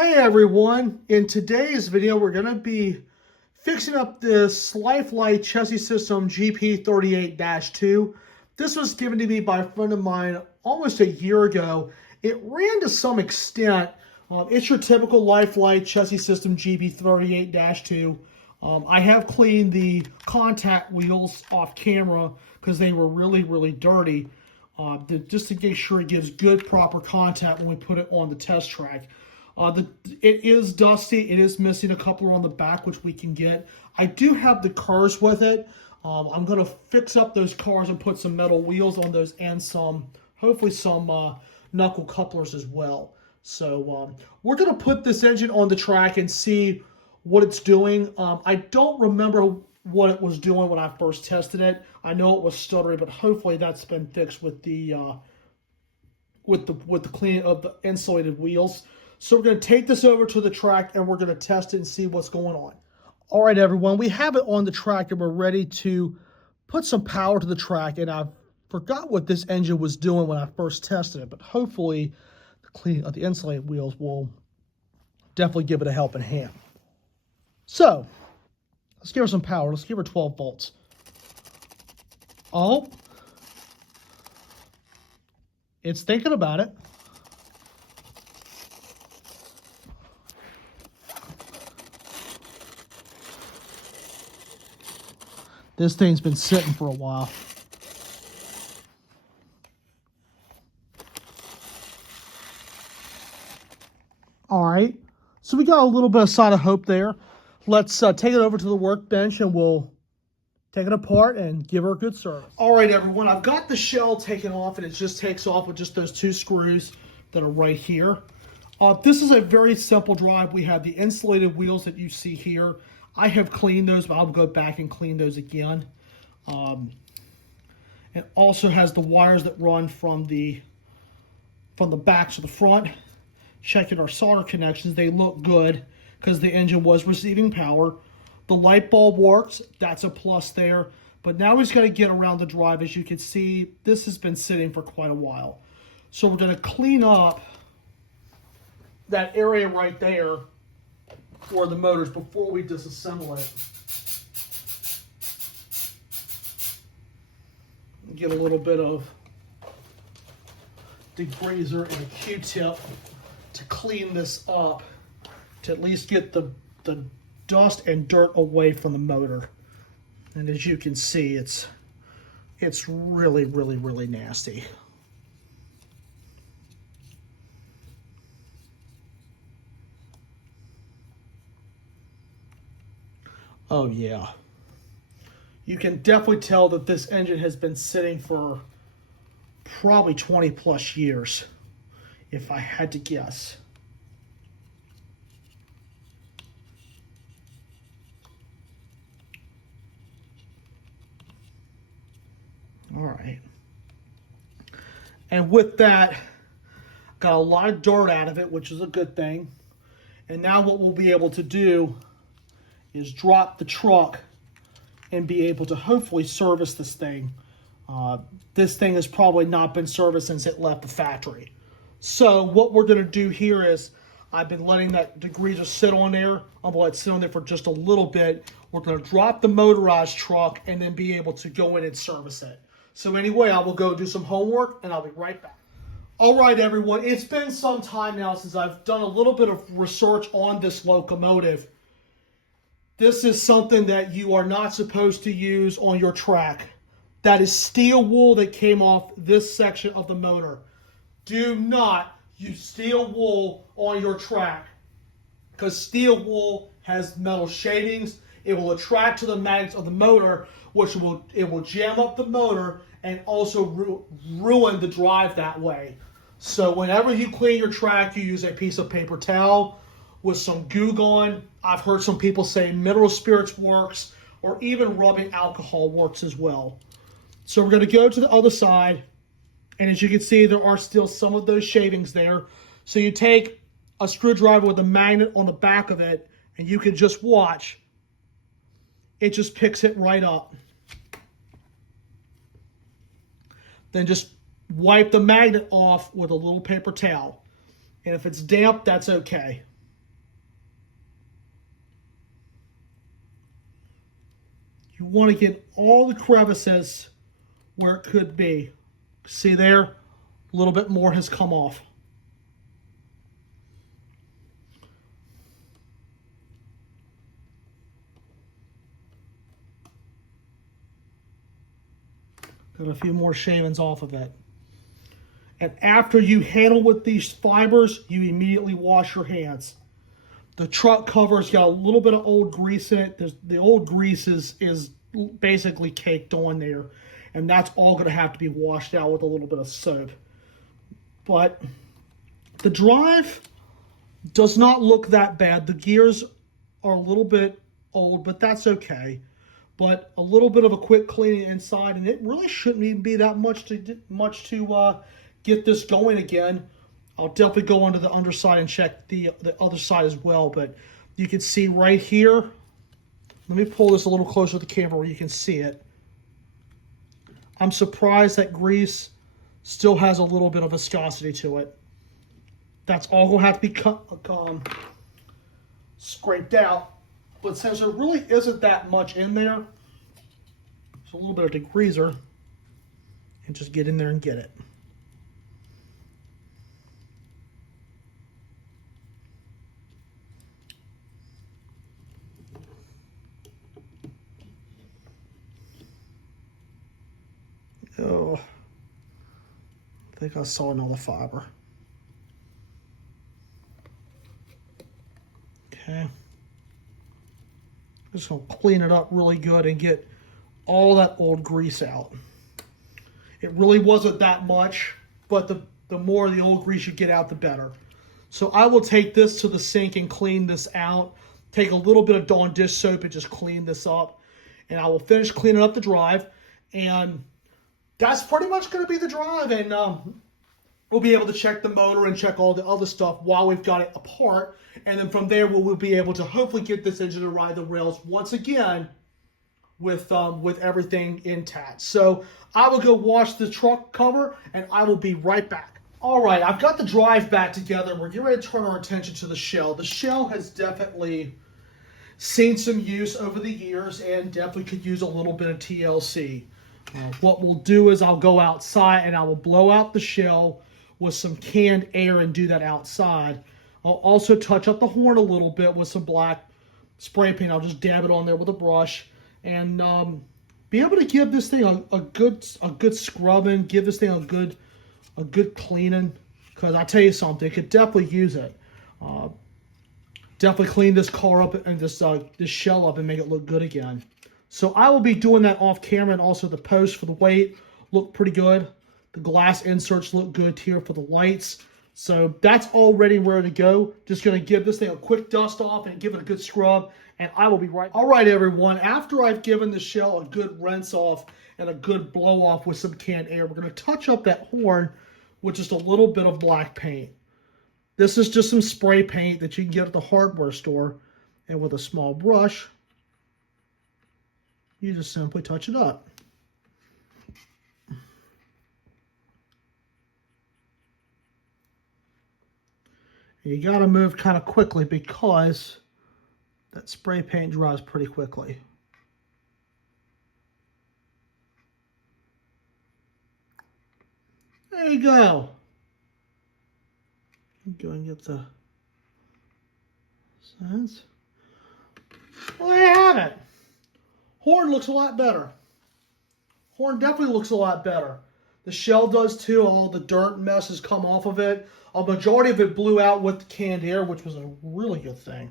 Hey everyone, in today's video we're going to be fixing up this Lifelite Chessie System GP38-2. This was given to me by a friend of mine almost a year ago. It ran to some extent. It's your typical Lifelite Chessie System GP38-2. I have cleaned the contact wheels off camera because they were really dirty, just to make sure it gives good proper contact when we put it on the test track. It is dusty. It is missing a couple on the back, which we can get. I do have the cars with it. I'm going to fix up those cars and put some metal wheels on those and hopefully some knuckle couplers as well. So we're going to put this engine on the track and see what it's doing. I don't remember what it was doing when I first tested it. I know it was stuttering, but hopefully that's been fixed with the cleaning of the insulated wheels. So we're going to take this over to the track and we're going to test it and see what's going on. All right, everyone, we have it on the track and we're ready to put some power to the track. And I forgot what this engine was doing when I first tested it, but hopefully the cleaning of the insulated wheels will definitely give it a helping hand. So let's give her some power. Let's give her 12 volts. Oh, it's thinking about it. This thing's been sitting for a while. All right, so we got a little bit of sign of hope there. Let's take it over to the workbench and we'll take it apart and give her a good service. All right, everyone, I've got the shell taken off and it just takes off with just those two screws that are right here. This is a very simple drive. We have the insulated wheels that you see here. I have cleaned those, but I'll go back and clean those again. It also has the wires that run from the back to the front. Checking our solder connections, they look good because the engine was receiving power. The light bulb works, that's a plus there. But now we just got to get around the drive. As you can see, this has been sitting for quite a while. So we're going to clean up that area right there for the motors before we disassemble it. Get a little bit of degreaser and a Q-tip to clean this up, to at least get the dust and dirt away from the motor. And as you can see, it's really nasty. Oh yeah. You can definitely tell that this engine has been sitting for probably 20 plus years, if I had to guess. All right. And with that, got a lot of dirt out of it, which is a good thing. And now what we'll be able to do is drop the truck and be able to hopefully service this thing. This thing has probably not been serviced since it left the factory. So what we're going to do here is, I've been letting that degreaser sit on there. I'm going to let it sit on there for just a little bit. We're going to drop the motorized truck and then be able to go in and service it. So anyway, I will go do some homework and I'll be right back. All right, everyone. It's been some time now since I've done a little bit of research on this locomotive. This is something that you are not supposed to use on your track. That is steel wool that came off this section of the motor. Do not use steel wool on your track, because steel wool has metal shavings. It will attract to the magnets of the motor, which will jam up the motor and also ruin the drive that way. So whenever you clean your track, you use a piece of paper towel with some Goo Gone. I've heard some people say mineral spirits works, or even rubbing alcohol works as well. So we're going to go to the other side, and as you can see, there are still some of those shavings there. So you take a screwdriver with a magnet on the back of it, and you can just watch. It just picks it right up. Then just wipe the magnet off with a little paper towel. And if it's damp, that's okay. You want to get all the crevices where it could be. See there? A little bit more has come off. Got a few more shavings off of it. And after you handle with these fibers, you immediately wash your hands. The truck cover's got a little bit of old grease in it. The old grease is basically caked on there. And that's all going to have to be washed out with a little bit of soap. But the drive does not look that bad. The gears are a little bit old, but that's okay. But a little bit of a quick cleaning inside, and it really shouldn't even be that much to get this going again. I'll definitely go onto the underside and check the other side as well. But you can see right here. Let me pull this a little closer to the camera where you can see it. I'm surprised that grease still has a little bit of viscosity to it. That's all going to have to be scraped out. But since there really isn't that much in there, there's a little bit of degreaser, and just get in there and get it. Oh, I think I saw another fiber. Okay. Just going to clean it up really good and get all that old grease out. It really wasn't that much, but the more of the old grease you get out, the better. So I will take this to the sink and clean this out. Take a little bit of Dawn dish soap and just clean this up. And I will finish cleaning up the drive. And that's pretty much going to be the drive. And we'll be able to check the motor and check all the other stuff while we've got it apart. And then from there, we'll be able to hopefully get this engine to ride the rails once again with everything intact. So I will go wash the truck cover, and I will be right back. All right, I've got the drive back together. We're getting ready to turn our attention to the shell. The shell has definitely seen some use over the years and definitely could use a little bit of TLC. What we'll do is I'll go outside and I will blow out the shell with some canned air and do that outside. I'll also touch up the horn a little bit with some black spray paint. I'll just dab it on there with a brush and be able to give this thing a good scrubbing, give this thing a good cleaning. Because I tell you something, it could definitely use it. Definitely clean this car up and this shell up and make it look good again. So I will be doing that off camera, and also the post for the weight look pretty good. The glass inserts look good here for the lights. So that's all ready to go. Just going to give this thing a quick dust off and give it a good scrub, and I will be right back. All right, everyone. After I've given the shell a good rinse off and a good blow off with some canned air, we're going to touch up that horn with just a little bit of black paint. This is just some spray paint that you can get at the hardware store, and with a small brush, you just simply touch it up. You got to move kind of quickly because that spray paint dries pretty quickly. There you go. Go and get the sense. Well, there you have it. Horn looks a lot better. Horn definitely looks a lot better. The shell does too. All the dirt and mess has come off of it. A majority of it blew out with the canned air, which was a really good thing.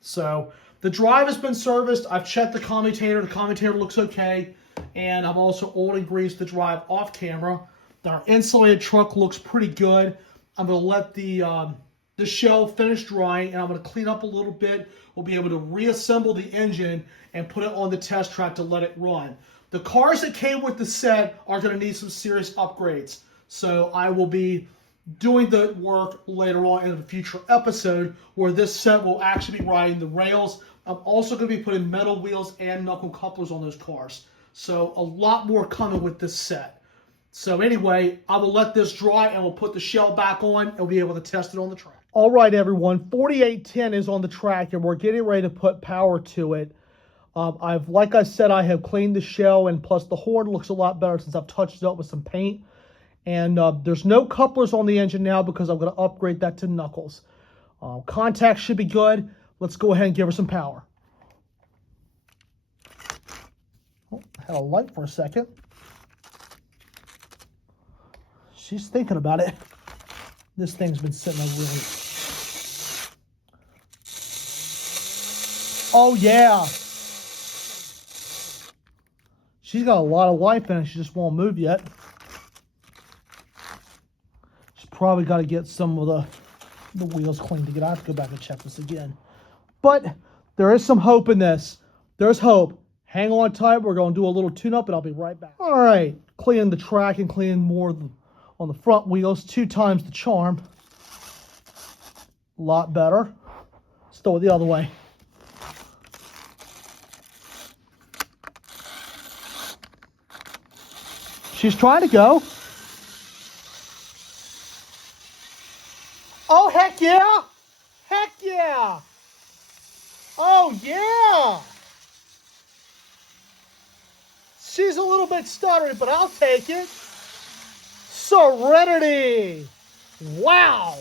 So the drive has been serviced. I've checked the commutator. The commutator looks okay. And I've also oiled and greased the drive off camera. Our insulated truck looks pretty good. I'm going to let the shell finish drying, and I'm going to clean up a little bit. We'll be able to reassemble the engine and put it on the test track to let it run. The cars that came with the set are going to need some serious upgrades. So I will be doing the work later on in a future episode where this set will actually be riding the rails. I'm also going to be putting metal wheels and knuckle couplers on those cars. So a lot more coming with this set. So anyway, I will let this dry and we'll put the shell back on and we'll be able to test it on the track. All right, everyone, 4810 is on the track and we're getting ready to put power to it. Like I said, I have cleaned the shell, and plus the horn looks a lot better since I've touched it up with some paint. And there's no couplers on the engine now because I'm going to upgrade that to knuckles. Contacts should be good. Let's go ahead and give her some power. Oh, had a light for a second. She's thinking about it. This thing's been sitting there really... Oh, yeah. She's got a lot of life in it. She just won't move yet. She's probably got to get some of the wheels cleaned again. I have to go back and check this again. But there is some hope in this. There's hope. Hang on tight. We're going to do a little tune-up, and I'll be right back. All right. Cleaning the track and cleaning more on the front wheels. 2 times the charm. A lot better. Let's throw it the other way. She's trying to go. Oh, heck yeah! Heck yeah! Oh, yeah! She's a little bit stuttery, but I'll take it. Serenity! Wow!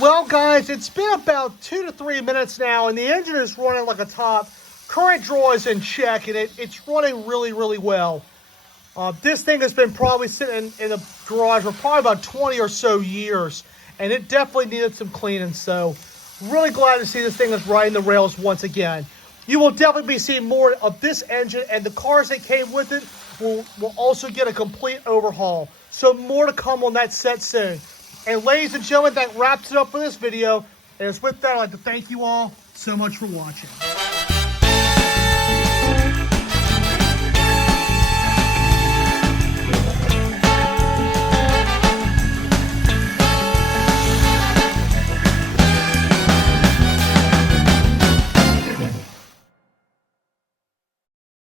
Well, guys, it's been about 2 to 3 minutes now, and the engine is running like a top. Current draw is in check, and it's running really, really well. This thing has been probably sitting in the garage for probably about 20 or so years, and it definitely needed some cleaning. So, really glad to see this thing is riding the rails once again. You will definitely be seeing more of this engine, and the cars that came with it will also get a complete overhaul. So, more to come on that set soon. And ladies and gentlemen, that wraps it up for this video. And it's with that, I'd like to thank you all so much for watching.